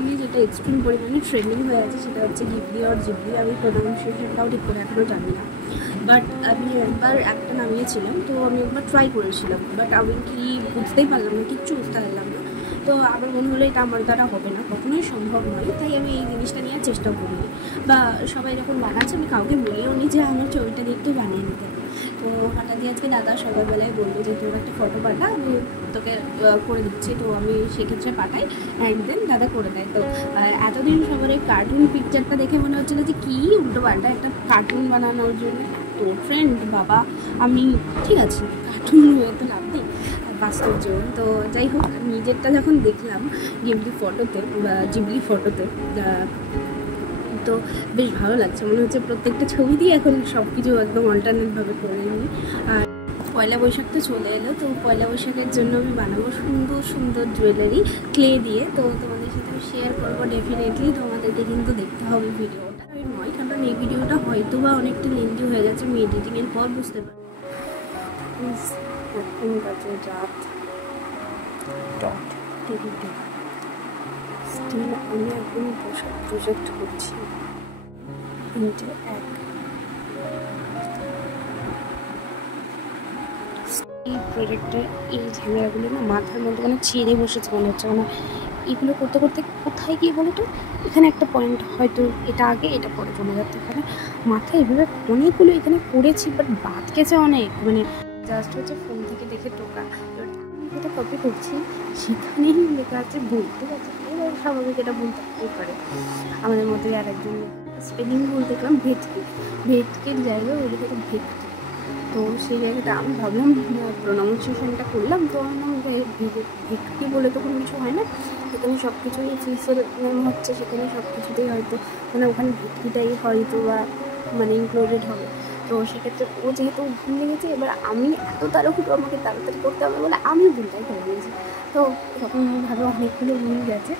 নিয়ে যেটা এক্সট্রিম পরিমাণে ট্রেন্ডিং হয়ে আছে সেটা হচ্ছে গিবলি আর জিবলি। আমি প্রোনাউন্সিয়েশনটাও ঠিক করে এখনও জানি না, বাট আমি একবার একটা নামিয়েছিলাম, তো আমি একবার ট্রাই করেছিলাম, বাট আমি কি বুঝতেই পারলাম না, কিচ্ছু বুঝতে পারলাম না। তো আমার মনে হলো এটা আমার দ্বারা হবে না, কখনোই সম্ভব নয়, তাই আমি এই জিনিসটা নিয়ে চেষ্টাও করিনি। বা সবাই যখন বানাচ্ছে আমি কাউকে বলিও নি যে আমার ছবিটা দিয়ে একটু বানিয়ে নিতে। তো হঠাৎ আজকে দাদা সকালবেলায় বললো যে তোর একটা ফটো পাঠা, আমি তোকে করে দিচ্ছি। তো আমি সেক্ষেত্রে পাঠাই, অ্যান্ড দেন দাদা করে দেয়। তো এতদিন সবার এই কার্টুন পিকচারটা দেখে মনে হচ্ছিলো যে কী উল্টো পাল্টা একটা কার্টুন বানানোর জন্য এত ট্রেন্ড। বাবা আমি ঠিক আছে, কার্টুন হয়ে তো লাভ নেই, বাস্তব জীবন। তো যাই হোক, নিজেরটা যখন দেখলাম জিবলি ফটোতে তো বেশ ভালো লাগছে। মনে হচ্ছে প্রত্যেকটা ছবি দিয়ে এখন সব কিছু একদম অল্টারনেটভাবে করে নিই। আর পয়লা বৈশাখ তো চলে এলো, তো পয়লা বৈশাখের জন্য আমি বানাবো সুন্দর সুন্দর জুয়েলারি ক্লে দিয়ে। তো তোমাদের সাথে আমি শেয়ার করবো ডেফিনেটলি, তোমাদেরকে কিন্তু দেখতে হবে ভিডিওটা। আমি নয়, কারণ এই ভিডিওটা হয়তো বা অনেকটা লেন্দি হয়ে যাচ্ছে, আমি এডিটিংয়ের পর বুঝতে পারি। এখন বাজে রাত স্টিল আমি এখন প্রজেক্ট করছি। এই প্রজেক্টের এই ঝামেলাগুলো না মাথার মধ্যে মানে ছেড়ে বসেছে মনে হচ্ছে। মানে এগুলো করতে করতে কোথায় গিয়ে বলো তো, এখানে একটা পয়েন্ট হয়তো এটা আগে এটা পরে চলে যাচ্ছে। এখানে মাথায় এভাবে অনেকগুলো এখানে করেছি, বাট বাদ গেছে অনেক। মানে জাস্ট হচ্ছে ফোন থেকে দেখে টোকা, যেটা কপি করছি সেখানেই লেখা আছে ভুল, ঠিক আছে? এবার স্বাভাবিক, এটা ভুল থাকতেই পারে। আমাদের মধ্যে আর একজন স্পেলিং ভুল দেখলাম, ভেটকের জায়গায় ওই লেখাটা ভেটকি। তো সেই জায়গাটা আমি ভাবলাম প্রোনাউন্সিয়েশনটা করলাম, তো আমার ভেটকি বলে তো কোনো কিছু হয় না, সেখানে সব কিছুই ফিসের নেম হচ্ছে, সেখানে সব কিছুতেই হয়তো মানে ওখানে ভেটকিটাই হয়তো বা মানে ইনক্লুডেড হবে। তো সেক্ষেত্রে ও যেহেতু ভুলে গেছে, এবার আমি এত তাড়াহুড়ো আমাকে তাড়াতাড়ি করতে হবে বলে আমি ভুলটাই করে দিয়েছি। তো এরকম ভাবে অনেকগুলো ভুল গেছে।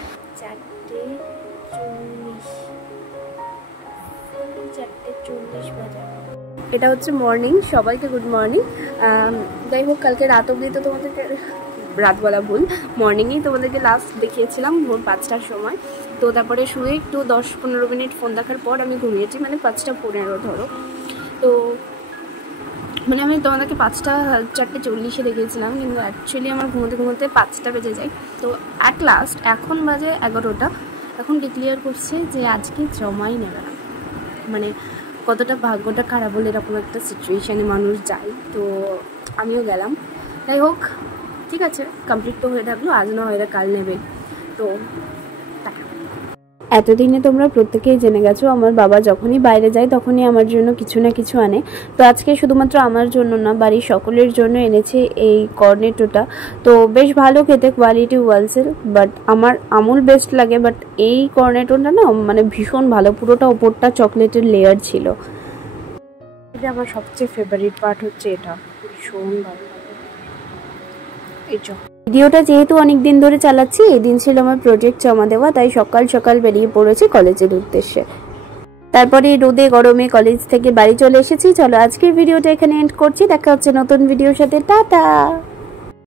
4:40 বাজে। এটা হচ্ছে মর্নিং, সবাইকে গুড মর্নিং। যাই হোক, কালকে রাত অবধি তো তোমাদেরকে, রাত বলা ভুল, মর্নিংয়েই তোমাদেরকে লাস্ট দেখিয়েছিলাম ভোর 5টার সময়। তো তারপরে শুয়ে একটু 10-15 মিনিট ফোন দেখার পর আমি ঘুমিয়েছি, মানে 5:15 ধরো। তো মানে আমি তোমাদেরকে 4:40 দেখিয়েছিলাম, কিন্তু অ্যাকচুয়ালি আমার ঘুমোতে 5টা বেজে যায়। তো অ্যাট লাস্ট এখন বাজে 11টা। এখন ডিক্লেয়ার করছে যে আজকে জমাই নেবে না। মানে কতটা ভাগ্যটা খারাপ বলে এরকম একটা সিচুয়েশানে মানুষ যায়। তো আমিও গেলাম। যাই হোক, ঠিক আছে, কমপ্লিট তো হয়ে থাকলো, আজ না হয় কাল নেবে। তো এতদিনে তোমরা প্রত্যেকেই জেনে গেছো আমার বাবা যখনই বাইরে যায় তখনই আমার জন্য কিছু না কিছু আনে। তো আজকে শুধুমাত্র আমার জন্য না, বাড়ির সকলের জন্য এনেছে এই কর্নেটোটা। তো বেশ ভালো খেতে, কোয়ালিটি ওয়ালসেল, বাট আমার আমুল বেস্ট লাগে। বাট এই কর্নেটোটা না মানে ভীষণ ভালো, পুরোটা ওপরটা চকলেটের লেয়ার ছিল। এটা আমার সবচেয়ে ফেভারিট পার্ট হচ্ছে এটা, ভীষণ ভালো লাগে এই ভিডিওটা। যেহেতু অনেক দিন ধরে চালাচ্ছি, এই দিন ছিল আমার প্রজেক্ট জমা দেওয়া, তাই সকাল সকাল বেরিয়ে পড়েছি কলেজের উদ্দেশ্যে। তারপরে রোদে গরমে কলেজ থেকে বাড়ি চলে এসেছি। চলো আজকের ভিডিওটা এখানে এন্ড করছি, দেখা হচ্ছে নতুন ভিডিওর সাথে। টাটা।